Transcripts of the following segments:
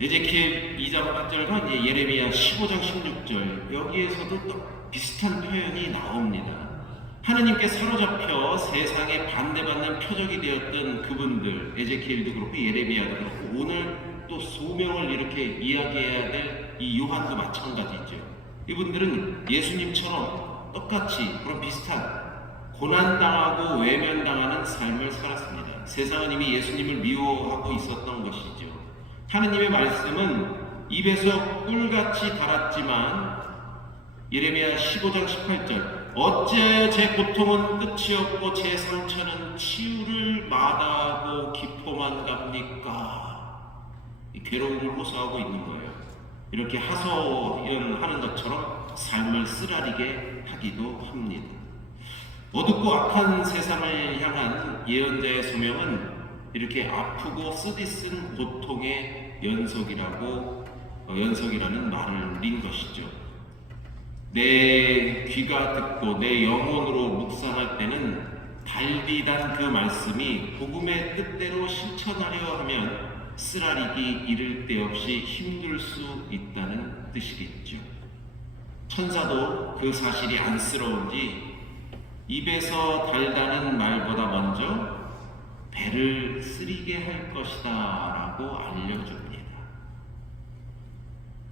에제키엘 2장 8절과 이제 예레미야 15장 16절 여기에서도 또 비슷한 표현이 나옵니다. 하느님께 사로잡혀 세상에 반대받는 표적이 되었던 그분들, 에제키엘도 그렇고 예레미야도 그렇고 오늘 또 소명을 이렇게 이야기해야 될 이 요한도 마찬가지죠. 이분들은 예수님처럼 똑같이 그런 비슷한 고난당하고 외면당하는 삶을 살았습니다. 세상은 이미 예수님을 미워하고 있었던 것이죠. 하느님의 말씀은 입에서 꿀같이 달았지만 예레미야 15장 18절 어째 제 고통은 끝이 없고 제 상처는 치유를 마다하고 기포만 갑니까? 이 괴로움을 호소하고 있는 거예요. 이렇게 하소연하는 것처럼 삶을 쓰라리게 하기도 합니다. 어둡고 악한 세상을 향한 예언자의 소명은 이렇게 아프고 쓰디쓴 고통의 연속이라는 말을 린 것이죠. 내 귀가 듣고 내 영혼으로 묵상할 때는 달디단 그 말씀이 복음의 뜻대로 실천하려 하면 쓰라리기 이를 데 없이 힘들 수 있다는 뜻이겠죠. 천사도 그 사실이 안쓰러운지 입에서 달다는 말보다 먼저 배를 쓰리게 할 것이다 라고 알려줍니다.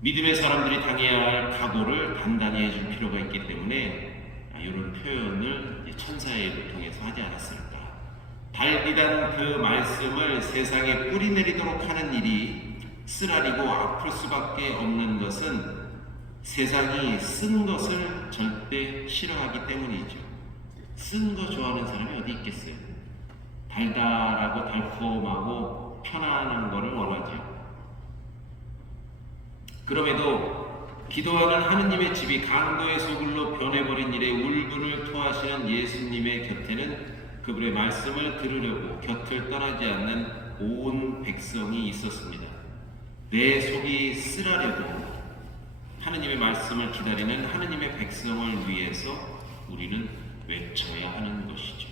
믿음의 사람들이 당해야 할 각오를 단단히 해줄 필요가 있기 때문에 이런 표현을 천사를 통해서 하지 않았을까. 달디단 그 말씀을 세상에 뿌리내리도록 하는 일이 쓰라리고 아플 수밖에 없는 것은 세상이 쓴 것을 절대 싫어하기 때문이죠. 쓴 거 좋아하는 사람이 어디 있겠어요? 달달하고 달콤하고 편안한 거를 원하죠. 그럼에도 기도하는 하느님의 집이 강도의 소굴로 변해버린 일에 울분을 토하시는 예수님의 곁에는 그분의 말씀을 들으려고 곁을 떠나지 않는 온 백성이 있었습니다. 내 속이 쓰라려도 하느님의 말씀을 기다리는 하느님의 백성을 위해서 우리는 외쳐야 하는 것이죠.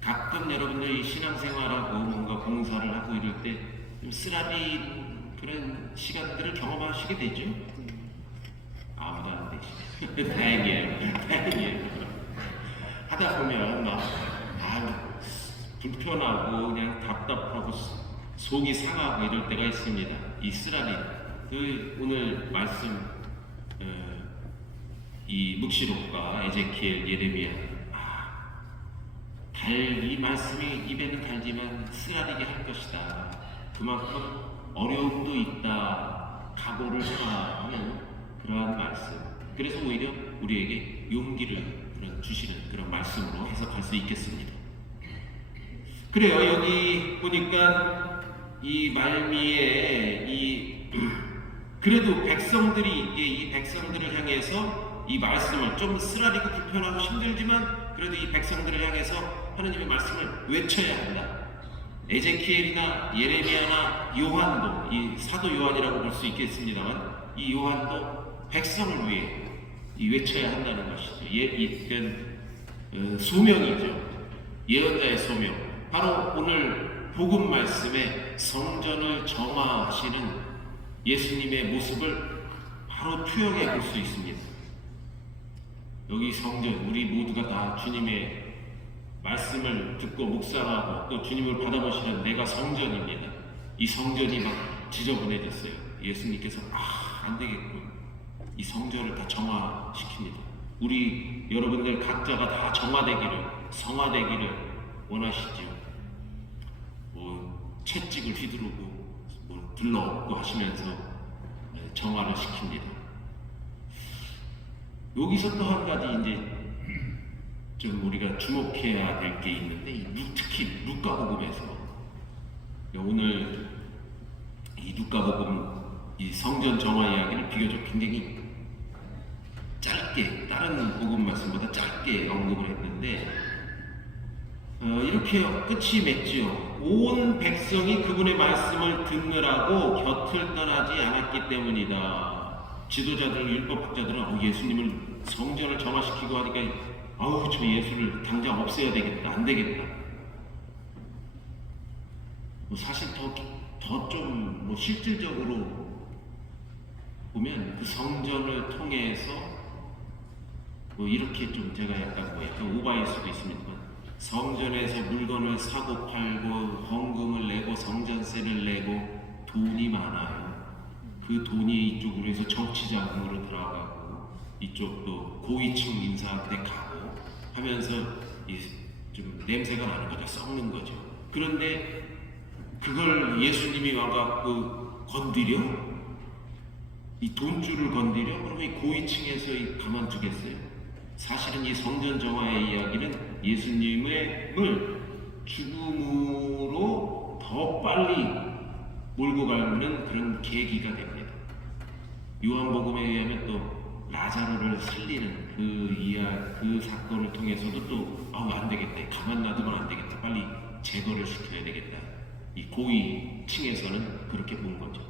가끔 여러분들이 신앙생활하고 뭔가 봉사를 하고 이럴 때 좀 쓰라린 그런 시간들을 경험하시게 되죠. 아무도 안 되시네. 다행이에요. 하다 보면 막 불편하고 그냥 답답하고 속이 상하고 이럴 때가 있습니다. 이 쓰라린 오늘 말씀 이 묵시록과 에제키엘, 예레미야 이 말씀이 입에는 달지만 쓰라리게 할 것이다. 그만큼 어려움도 있다. 각오를 해라 하는 그러한 말씀. 그래서 오히려 우리에게 용기를 주시는 그런 말씀으로 해석할 수 있겠습니다. 그래요. 여기 보니까 이 말미에 그래도 백성들이 이 백성들을 향해서 이 말씀을 좀 쓰라리고 불편하고 힘들지만 그래도 이 백성들을 향해서 하느님의 말씀을 외쳐야 한다. 에제키엘이나 예레미야나 요한도 이 사도 요한이라고 볼 수 있겠습니다만 이 요한도 백성을 위해 외쳐야 한다는 것이죠. 이런 소명이죠. 예언자의 소명. 바로 오늘 복음 말씀에 성전을 정화하시는 예수님의 모습을 바로 투영해 볼 수 있습니다. 여기 성전, 우리 모두가 다 주님의 말씀을 듣고 묵상하고 또 주님을 받아보시는 내가 성전입니다. 이 성전이 막 지저분해졌어요. 예수님께서 안 되겠군. 이 성전을 다 정화시킵니다. 우리 여러분들 각자가 다 정화되기를, 성화되기를 원하시죠. 채찍을 휘두르고 들러엎고 하시면서 정화를 시킵니다. 여기서 또 한 가지 이제 좀 우리가 주목해야 될 게 있는데 특히 루카복음에서 오늘 이 루카복음 이 성전 정화 이야기를 비교적 굉장히 짧게 다른 복음 말씀보다 짧게 언급을 했는데 이렇게 끝이 맺지요. 온 백성이 그분의 말씀을 듣느라고 곁을 떠나지 않았기 때문이다. 지도자들, 율법학자들은 예수님을 성전을 정화시키고 하니까 저 예수를 당장 없애야 되겠다, 안 되겠다. 사실 더 더 좀 뭐 실질적으로 보면 그 성전을 통해서 뭐 이렇게 좀 제가 약간 오바일 수도 있습니다만, 성전에서 물건을 사고 팔고 헌금을 내고 성전세를 내고 돈이 많아요. 그 돈이 이쪽으로 해서 정치자금으로 들어가고 이쪽도 고위층 인사한테 가고 하면서 좀 냄새가 나는 거죠. 썩는 거죠. 그런데 그걸 예수님이 와갖고 건드려? 이 돈줄을 건드려? 그러면 이 고위층에서 가만두겠어요? 사실은 이 성전 정화의 이야기는 예수님을 죽음으로 더 빨리 몰고 가는 그런 계기가 됩니다. 요한복음에 의하면 또 라자로를 살리는 그 사건을 통해서도 또 안 되겠다, 가만 놔두면 안 되겠다, 빨리 제거를 시켜야 되겠다. 이 고위층에서는 그렇게 본 거죠.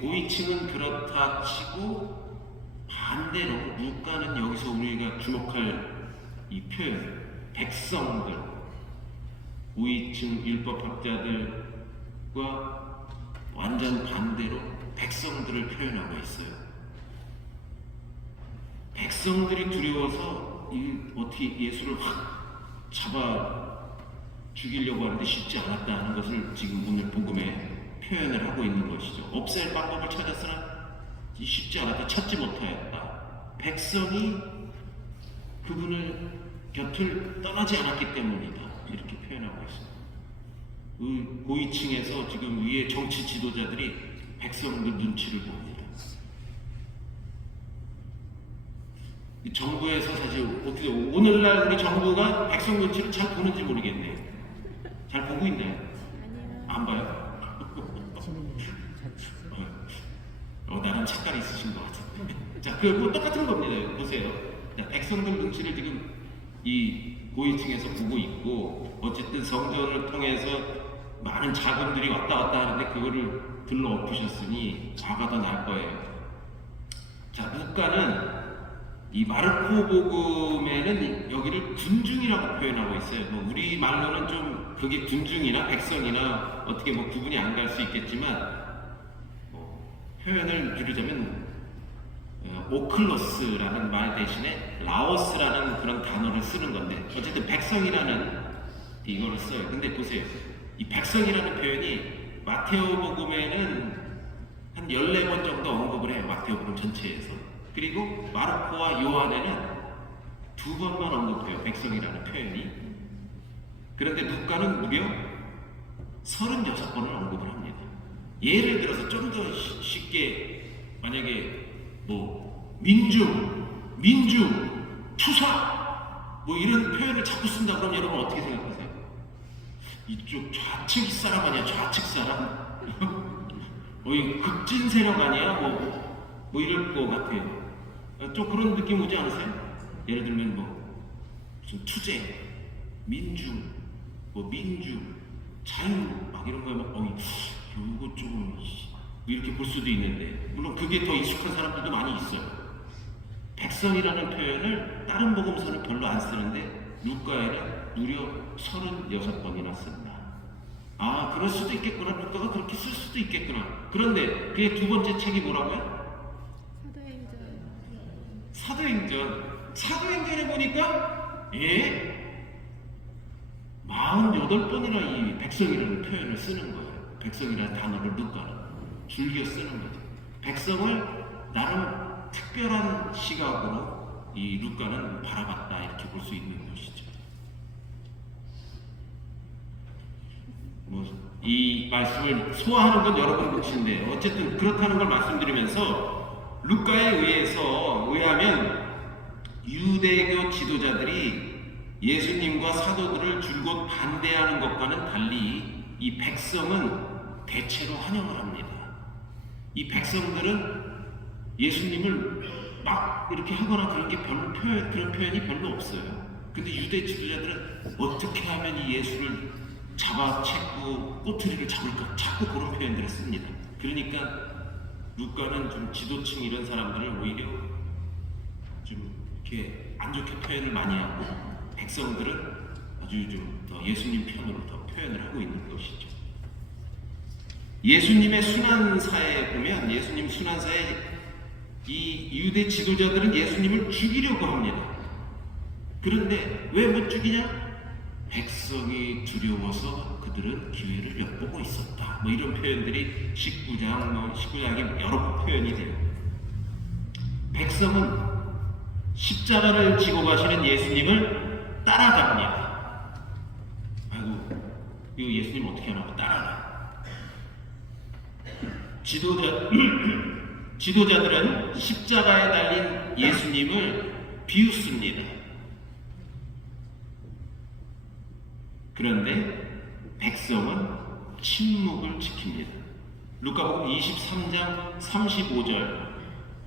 고위층은 그렇다 치고 반대로 루카는 여기서 우리가 주목할 이 표현, 백성들, 고위층 율법학자들과 완전 반대로 백성들을 표현하고 있어요. 백성들이 두려워서 어떻게 예수를 확 잡아 죽이려고 하는데 쉽지 않았다 하는 것을 지금 오늘 복음에 표현을 하고 있는 것이죠. 없앨 방법을 찾았으나 쉽지 않았다, 찾지 못하였다. 백성이 그분을 곁을 떠나지 않았기 때문이다, 이렇게 표현하고 있습니다. 고위층에서 지금 위에 정치 지도자들이 백성들 눈치를 봅니다. 정부에서 사실 어떻게 오늘날 우리 정부가 백성 눈치를 잘 보는지 모르겠네요. 잘 보고 있나요? 아니요. 안 봐요? 나름 착각이 있으신 것 같은데. 자, 뭐 똑같은 겁니다. 보세요. 자, 백성들 눈치를 지금 이 고위층에서 보고 있고, 어쨌든 성전을 통해서 많은 자금들이 왔다 갔다 하는데 그거를 들러 엎으셨으니 화가 더 날 거예요. 자, 루카는 이 마르코 복음에는 여기를 군중이라고 표현하고 있어요. 뭐 우리 말로는 좀 그게 군중이나 백성이나 어떻게 뭐 구분이 안 갈 수 있겠지만, 표현을 줄이자면 오클로스라는 말 대신에 라오스라는 그런 단어를 쓰는 건데, 어쨌든 백성이라는 이거를 써요. 근데 보세요, 이 백성이라는 표현이 마테오 복음에는 한 14번 정도 언급을 해요. 마테오 복음 전체에서. 그리고 마르코와 요한에는 2번만 언급해요, 백성이라는 표현이. 그런데 루카는 무려 36번을 언급을 합니다. 예를 들어서 좀 더 쉽게, 만약에 뭐 민중, 투사 뭐 이런 표현을 자꾸 쓴다 그러면 여러분 어떻게 생각하세요? 이쪽 좌측 사람 아니야? 좌측 사람? 이 극진 세력 아니야? 뭐 이럴 것 같아요. 좀 그런 느낌 오지 않으세요? 예를 들면 뭐 무슨 투쟁, 민중, 자유 막 이런 거에 막 이거 조금 이렇게 볼 수도 있는데, 물론 그게 더 익숙한 사람들도 많이 있어요. 백성이라는 표현을 다른 복음서는 별로 안 쓰는데 루카에는 무려 36번이나 쓴다. 아, 그럴 수도 있겠구나. 루카가 그렇게 쓸 수도 있겠구나. 그런데 그의 두 번째 책이 뭐라고요? 사도행전에 보니까 48번이나 이 백성이라는 표현을 쓰는 거예요. 백성이라는 단어를 루카는 즐겨 쓰는 거죠. 백성을 나름 특별한 시각으로 이 루카는 바라봤다, 이렇게 볼 수 있는 것이죠. 이 말씀을 소화하는 건 여러분 몫인데, 어쨌든 그렇다는 걸 말씀드리면서, 루카에 의하면 유대교 지도자들이 예수님과 사도들을 줄곧 반대하는 것과는 달리 이 백성은 대체로 환영을 합니다. 이 백성들은 예수님을 막 이렇게 하거나 그런 표현이 별로 없어요. 근데 유대 지도자들은 어떻게 하면 이 예수를 잡아채고 꼬투리를 잡을까, 자꾸 그런 표현들을 씁니다. 그러니까 루카는 좀 지도층 이런 사람들을 오히려 좀 이렇게 안 좋게 표현을 많이 하고, 백성들은 아주 좀 더 예수님 편으로 더 표현을 하고 있는 것이죠. 예수님의 순환사에 보면 예수님 순환사에 이 유대 지도자들은 예수님을 죽이려고 합니다. 그런데 왜 못 죽이냐? 백성이 두려워서 그들은 기회를 엿보고 있었다. 뭐 이런 표현들이 19장에 여러 표현이 돼요. 백성은 십자가를 지고 가시는 예수님을 따라갑니다. 아이고, 이거 예수님 어떻게 하라고 따라가? 지도자들은 십자가에 달린 예수님을 비웃습니다. 그런데 백성은 침묵을 지킵니다. 루카복음 23장 35절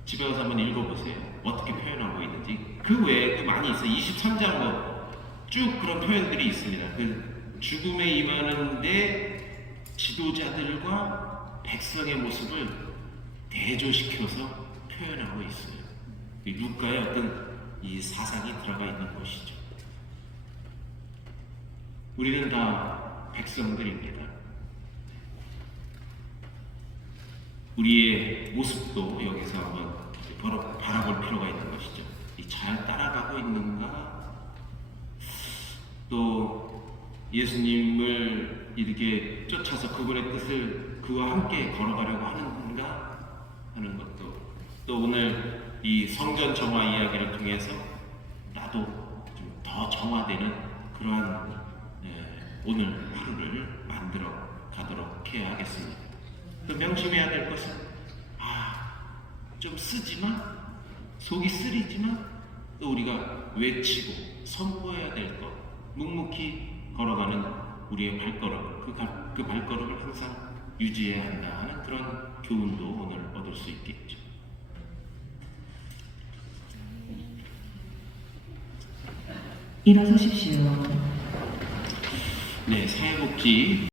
집에 가서 한번 읽어보세요. 어떻게 표현하고 있는지. 그 외에도 많이 있어요. 23장 쭉 그런 표현들이 있습니다. 그 죽음에 임하는데 지도자들과 백성의 모습을 대조시켜서 표현하고 있어요. 루카의 어떤 이 사상이 들어가 있는 것이죠. 우리는 다 백성들입니다. 우리의 모습도 여기서 한번 바라볼 필요가 있는 것이죠. 잘 따라가고 있는가? 또 예수님을 이렇게 쫓아서 그분의 뜻을 그와 함께 걸어가려고 하는가 하는 것도, 또 오늘 이 성전 정화 이야기를 통해서 나도 좀 더 정화되는 그러한 오늘 하루를 만들어 가도록 해야 하겠습니다. 또 명심해야 될 것은 좀 쓰지만, 속이 쓰리지만 또 우리가 외치고 선포해야 될 것, 묵묵히 걸어가는 우리의 발걸음, 그 발걸음을 항상 유지해야 한다 하는 그런 교훈도 오늘 얻을 수 있겠죠. 일어서십시오. 네, 사회복지